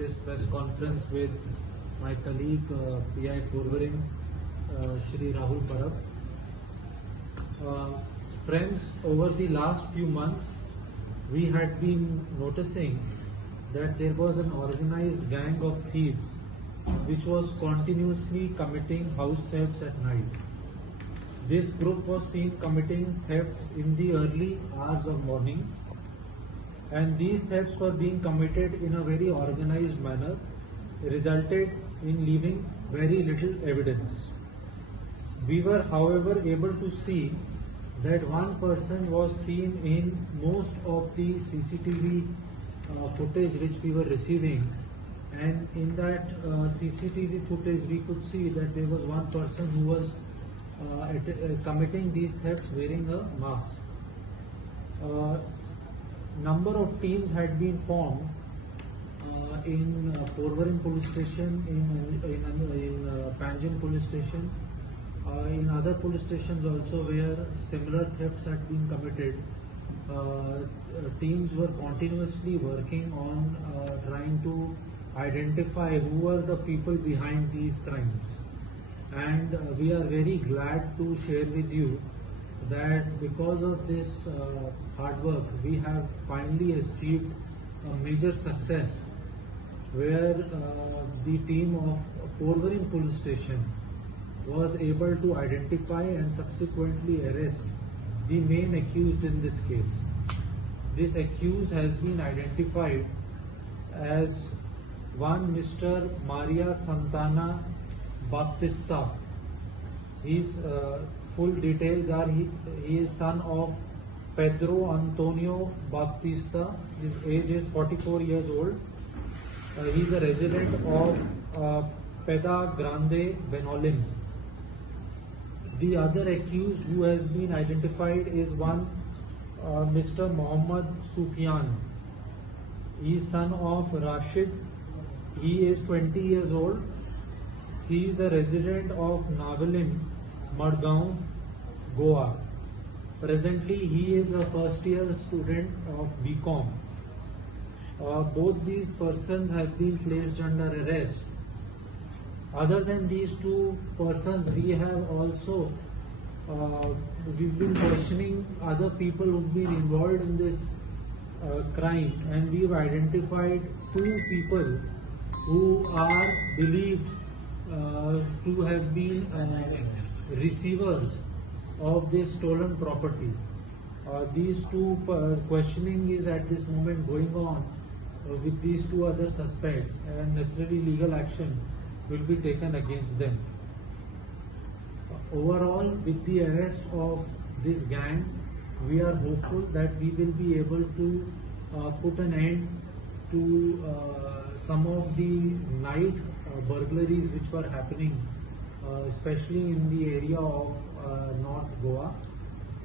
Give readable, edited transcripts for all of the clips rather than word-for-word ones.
this press conference with my colleague PI Porvorim, Shri Rahul Parab. Friends, over the last few months, we had been noticing that there was an organized gang of thieves which was continuously committing house thefts at night. This group was seen committing thefts in the early hours of morning, and these thefts were being committed in a very organized manner, resulted in leaving very little evidence. We were, however, able to see that one person was seen in most of the CCTV footage which we were receiving, and in that CCTV footage we could see that there was one person who was committing these thefts wearing a mask. Number of teams had been formed in Porvorim police station, in Panjim police station, in other police stations also where similar thefts had been committed. Teams were continuously working on trying to identify who were the people behind these crimes. And we are very glad to share with you that because of this hard work, we have finally achieved a major success where the team of Porvorim police station was able to identify and subsequently arrest the main accused in this case. This accused has been identified as one Mr. Maria Santana Baptista. His full details are he is son of Pedro Antonio Baptista. His age is 44 years old. He is a resident of Peda Grande, Benolim. The other accused who has been identified is one Mr. Mohammad Sufyan. He is son of Rashid. He is 20 years old. He is a resident of Navalim, Madgaon, Goa. Presently, he is a first year student of BCom. Both these persons have been placed under arrest. Other than these two persons, we have also we've been questioning other people who've been involved in this crime, and we've identified two people who are believed to have been receivers of this stolen property. These two questioning is at this moment going on with these two other suspects, and necessary legal action will be taken against them. Overall, with the arrest of this gang, we are hopeful that we will be able to put an end to some of the night burglaries which were happening, especially in the area of North Goa.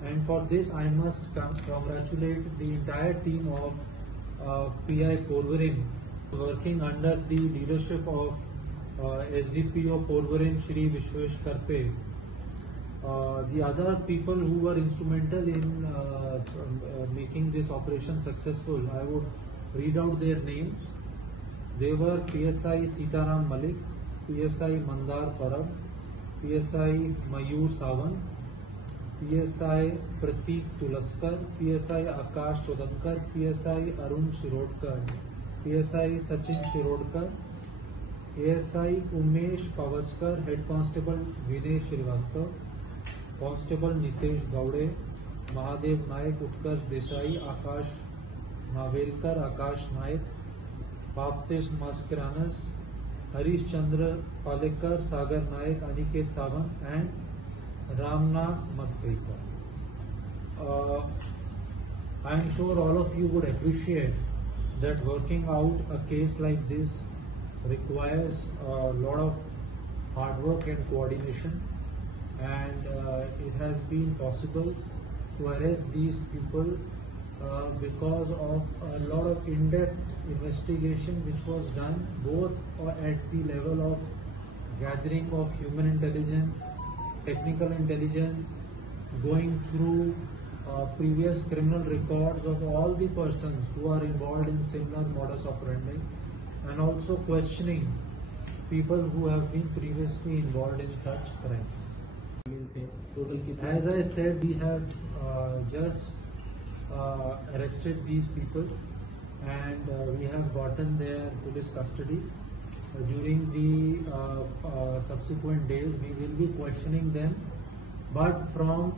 And for this, I must congratulate the entire team of PI Porvorim, working under the leadership of SDPO Porvorim Shri Vishwesh Karpe. The other people who were instrumental in making this operation successful, I would read out their names. They were PSI Sitaram Malik, PSI Mandar Parab, PSI Mayur Sawant, PSI Pratik Tulaskar, PSI Akash Chodankar, PSI Arun Shirodkar, PSI Sachin Shirodkar, ASI Umesh Pavaskar, Head Constable Vinay Srivastav, Constable Nitesh Gaude, Mahadev Naik, Utkarsh Desai, Akash Navelkar, Akash Naik, Baptish Maskiranas, Harish Chandra Palekar, Sagar Naik, Aniket Sawant, and Ramna Madhekar. I am sure all of you would appreciate that working out a case like this requires a lot of hard work and coordination, and it has been possible to arrest these people because of a lot of in-depth investigation which was done both at the level of gathering of human intelligence, technical intelligence, going through previous criminal records of all the persons who are involved in similar modus operandi, and also questioning people who have been previously involved in such crime. As I said, we have just arrested these people, and we have gotten their police custody. During the subsequent days, we will be questioning them, but from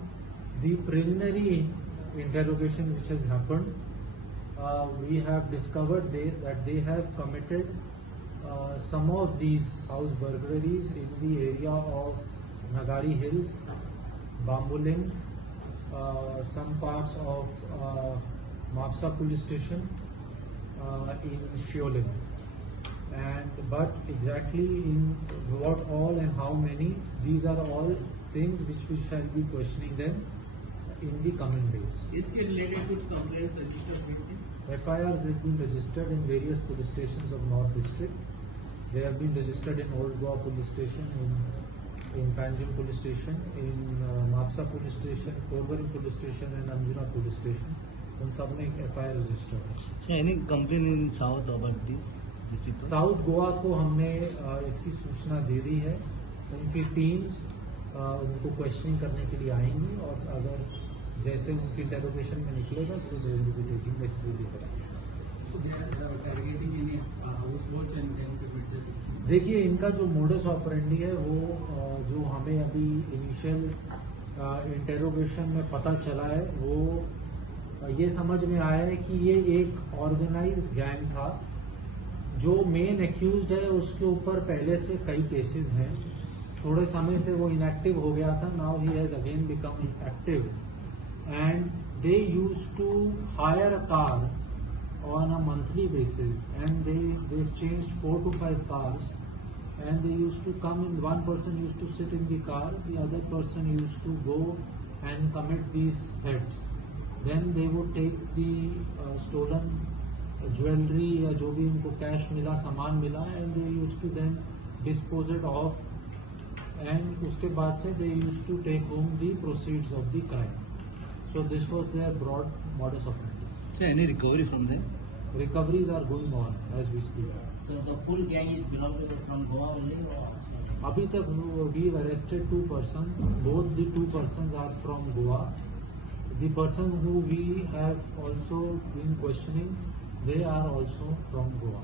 the preliminary interrogation which has happened, we have discovered that they have committed some of these house burglaries in the area of Nagari Hills, Bambuling, some parts of Mapsa police station, in Shiolin. But exactly in what all and how many, these are all things which we shall be questioning them in the coming days. इसके related कुछ complaints registered हुई? FIRs have been registered in various police stations of North District. They have been registered in Old Goa Police Station, in Panjim Police Station, in Mapsa Police Station, Porvorim Police Station, and Anjuna Police Station. उन सब में एक FIR registered है. So any complaint in South about these people? South Goa को हमने इसकी सूचना दे दी है. उनकी टीम्स उनको क्वेश्चनिंग करने के लिए आएंगी, और अगर जैसे उनकी इंटेरोगेशन में निकलेगा तो they will be taking necessary action. देखिए, इनका जो मोडस ऑपरेंडी है वो जो हमें अभी इनिशियल इंटेरोगेशन में पता चला है, वो ये समझ में आया है कि ये एक ऑर्गेनाइज्ड गैंग था. जो मेन एक्यूज्ड है उसके ऊपर पहले से कई केसेस हैं. थोड़े समय से वो इनएक्टिव हो गया था. Now he has again become active, and they used to hire a car on a monthly basis, and they've changed 4 to 5 cars, and they used to come in. One person used to sit in the car, the other person used to go and commit these thefts. Then they would take the stolen jewelry या जो भी उनको cash मिला, सामान मिला, and they used to then dispose it off, and उसके बाद से they used to take home the proceeds of the crime. So this was their broad modus operandi. So any recovery from them? Recoveries are going on as we speak. So the full gang is belonging from Goa only or outside? अभी तक we arrested 2 persons. Both the 2 persons are from Goa. The person who we have also been questioning, they are also from Goa.